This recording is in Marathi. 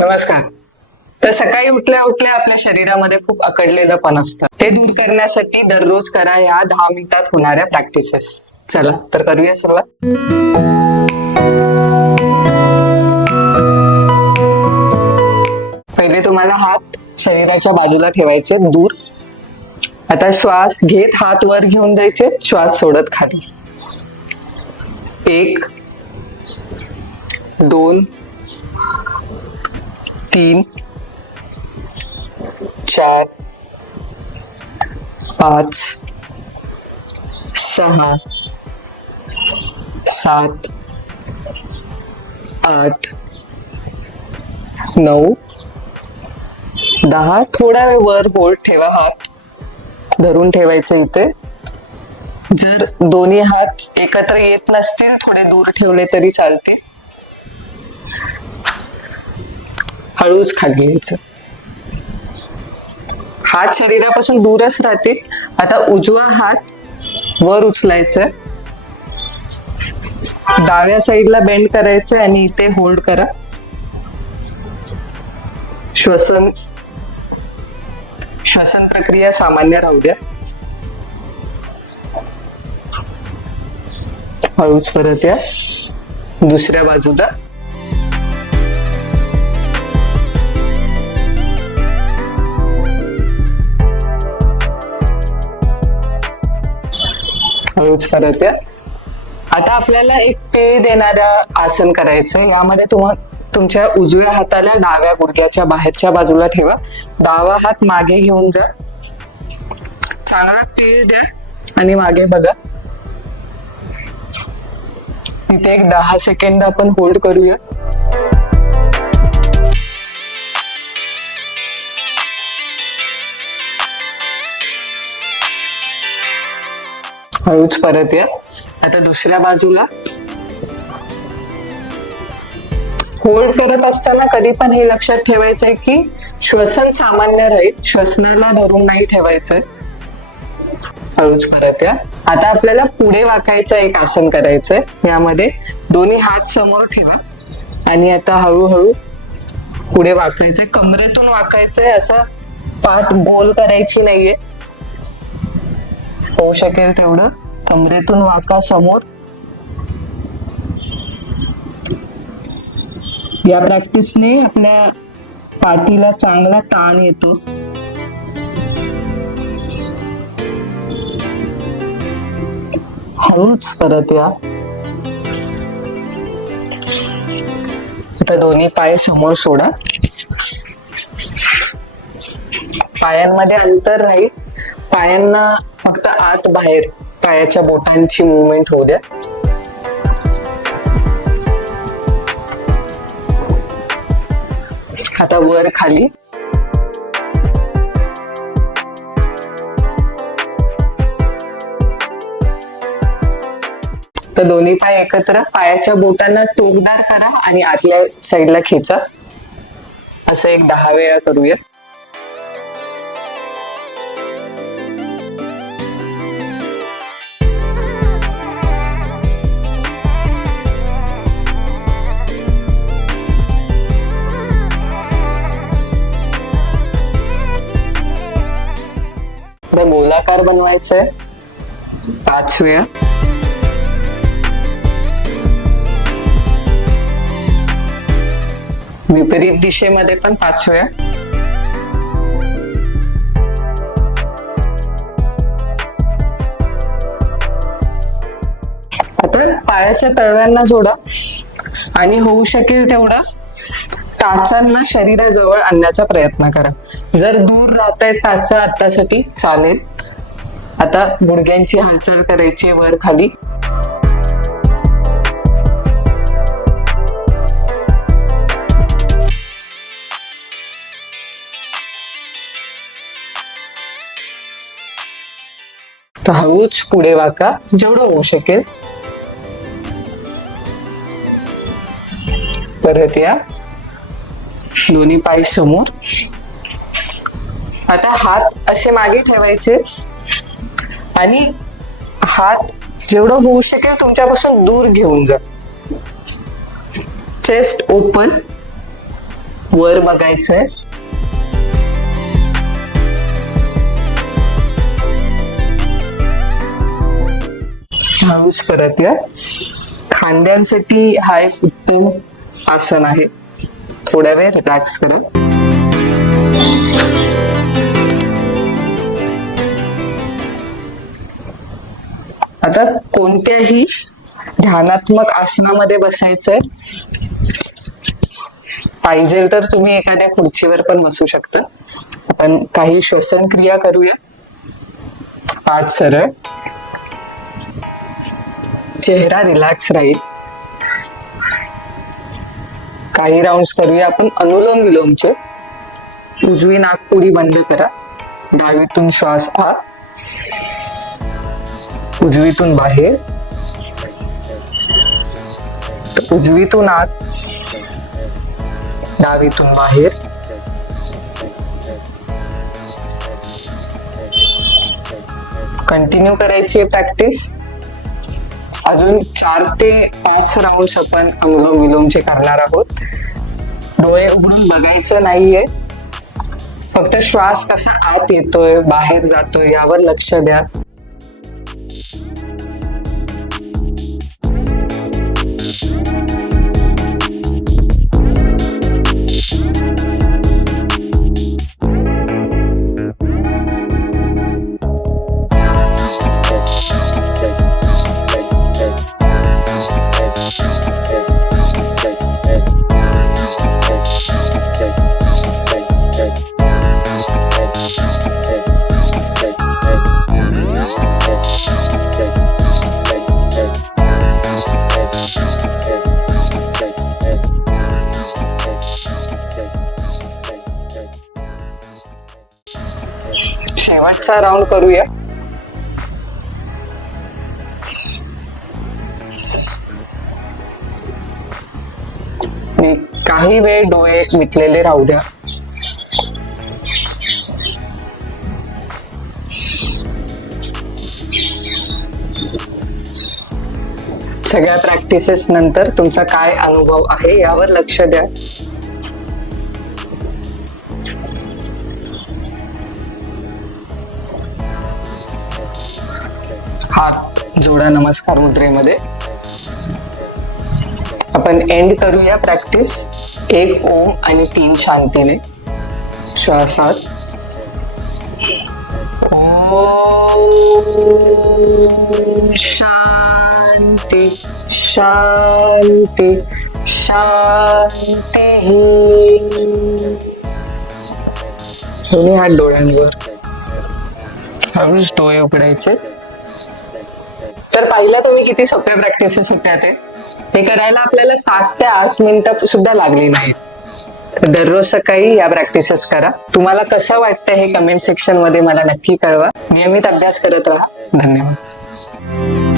नमस्कार. तर सकाळी उठल्या उठल्या आपल्या शरीरामध्ये खूप अकडलेलं पण असतं. ते दूर करण्यासाठी दररोज करा या दहा मिनिटात होणाऱ्या प्रॅक्टिसेस चला तर करूया सुरुवात. पहिले तुम्हाला हात शरीराच्या बाजूला ठेवायचे दूर. आता श्वास घेत हात वर घेऊन जायचे श्वास सोडत खाली. एक दोन तीन चार पाच सहा सात आठ नऊ दहा. थोडा वेळ वर होल्ड ठेवा हात. धरून ठेवायचे इथे. जर दोन्ही हात एकत्र येत नसतील थोडे दूर ठेवले तरी चालतील. हळूच खाली यायचं. हात शरीरापासून दूरच राहते आता उजवा हात वर उचलायचा. डाव्या साईडला बेंड करायचं आणि इथे होल्ड करा. श्वसन श्वसन प्रक्रिया सामान्य राहू द्या. हळूच परत या. दुसऱ्या बाजूला. हळूच परत या आता आपल्याला एक पेय देणाऱ्या आसन करायचंय. यामध्ये तुम्हा तुमच्या उजव्या हाताला डाव्या गुडघ्याच्या बाहेरच्या बाजूला ठेवा. डावा हात मागे घेऊन जा. चांगला पेय द्या आणि मागे बघा. तिथे एक दहा सेकंद आपण होल्ड करूया. हळूच परत या. आता दुसऱ्या बाजूला. होल्ड करत असताना कधी पण हे लक्षात ठेवायचंय की श्वसन सामान्य राहील. श्वसनाला धरून नाही ठेवायचंय. हळूच परत या. आता आपल्याला पुढे वाकायचं एक आसन करायचंय. यामध्ये दोन्ही हात समोर ठेवा. आणि आता हळूहळू पुढे वाकायचंय. कमरेतून वाकायचंय असं पाठ गोल करायची नाहीये. होऊ शकेल तेवढं. कमरेतून वाका समोर. या प्रॅक्टिसने आपल्या पाठीला चांगला ताण येतो. हळूच परत या. आता दोन्ही पाय समोर सोडा. पायांमध्ये अंतर राहील पायांना फक्त आत बाहेर. पायाच्या बोटांची मुवमेंट होऊ द्या. आता वर खाली. तर दोन्ही पाय एकत्र पायाच्या बोटांना टोकदार करा आणि आतल्या साईडला खेचा. असं एक दहा वेळा करूया. गोलाकार बनवायचा. आहे पाच वेळा विपरीत दिशेमध्ये पण पाच वेळा आता पायाच्या तळव्यांना जोडा. आणि होऊ शकेल तेवढा टाचांना शरीराजवळ आणण्याचा प्रयत्न करा. जर दूर राहत आहे टाचा आतासाठी चालेल. आता गुडघ्यांची हालचाल करायची वर खाली. तर हळूच पुढे वाका जेवढं होऊ शकेल. परत या. दोन्ही पाय समोर. आता हात असे मागे ठेवायचे. आणि हात जेवढं होऊ शकेल तुमच्यापासून दूर घेऊन जा. चेस्ट ओपन वर बघायचंय. हळूच परत या. खांद्यांसाठी हा एक उत्तम आसन आहे. थोड्या वेळ रिलॅक्स करा. आता कोणत्याही ध्यानात्मक आसनामध्ये बसायचंय पाहिजे तर तुम्ही एखाद्या खुर्चीवर पण बसू शकता. आपण काही श्वसन क्रिया करूया. पाच सरळ. चेहरा रिलॅक्स राहील. काही राऊंड करूया आपण. अनुलोम विलोमचे. उजवी नागपुडी बंद करा. डावीतून श्वास आ उजवीतून बाहेर. उजवीतून आत. डावीतून बाहेर. कंटिन्यू करायची प्रॅक्टिस अजून चार ते पाच राऊंड आपण अनुलोम विलोमचे करणार आहोत. डोळे उघडून बघायचं नाहीये. फक्त श्वास कसा आत येतोय बाहेर जातोय यावर लक्ष द्या. असा राऊंड करूया. मी काही वेळ डोळे मिटलेले राहू द्या. सगळ्या प्रॅक्टिसेस नंतर तुमचा काय अनुभव आहे यावर लक्ष द्या. जोडा नमस्कार मुद्रेमध्ये. आपण एंड करूया प्रॅक्टिस एक ओम आणि तीन शांतीने. श्वासात. ओम शांती शांती शांती दोन्ही हात डोळ्यांवर. हळूच डोळे उघडायचे. तर पाहिलं तुम्ही किती सोप्या प्रॅक्टिसेस होत्या ते. हे करायला आपल्याला सात ते आठ मिनिटं सुद्धा लागली नाही दररोज सकाळी या प्रॅक्टिसेस करा. तुम्हाला कसं वाटतं हे कमेंट सेक्शनमध्ये मला नक्की कळवा. नियमित अभ्यास करत राहा. धन्यवाद.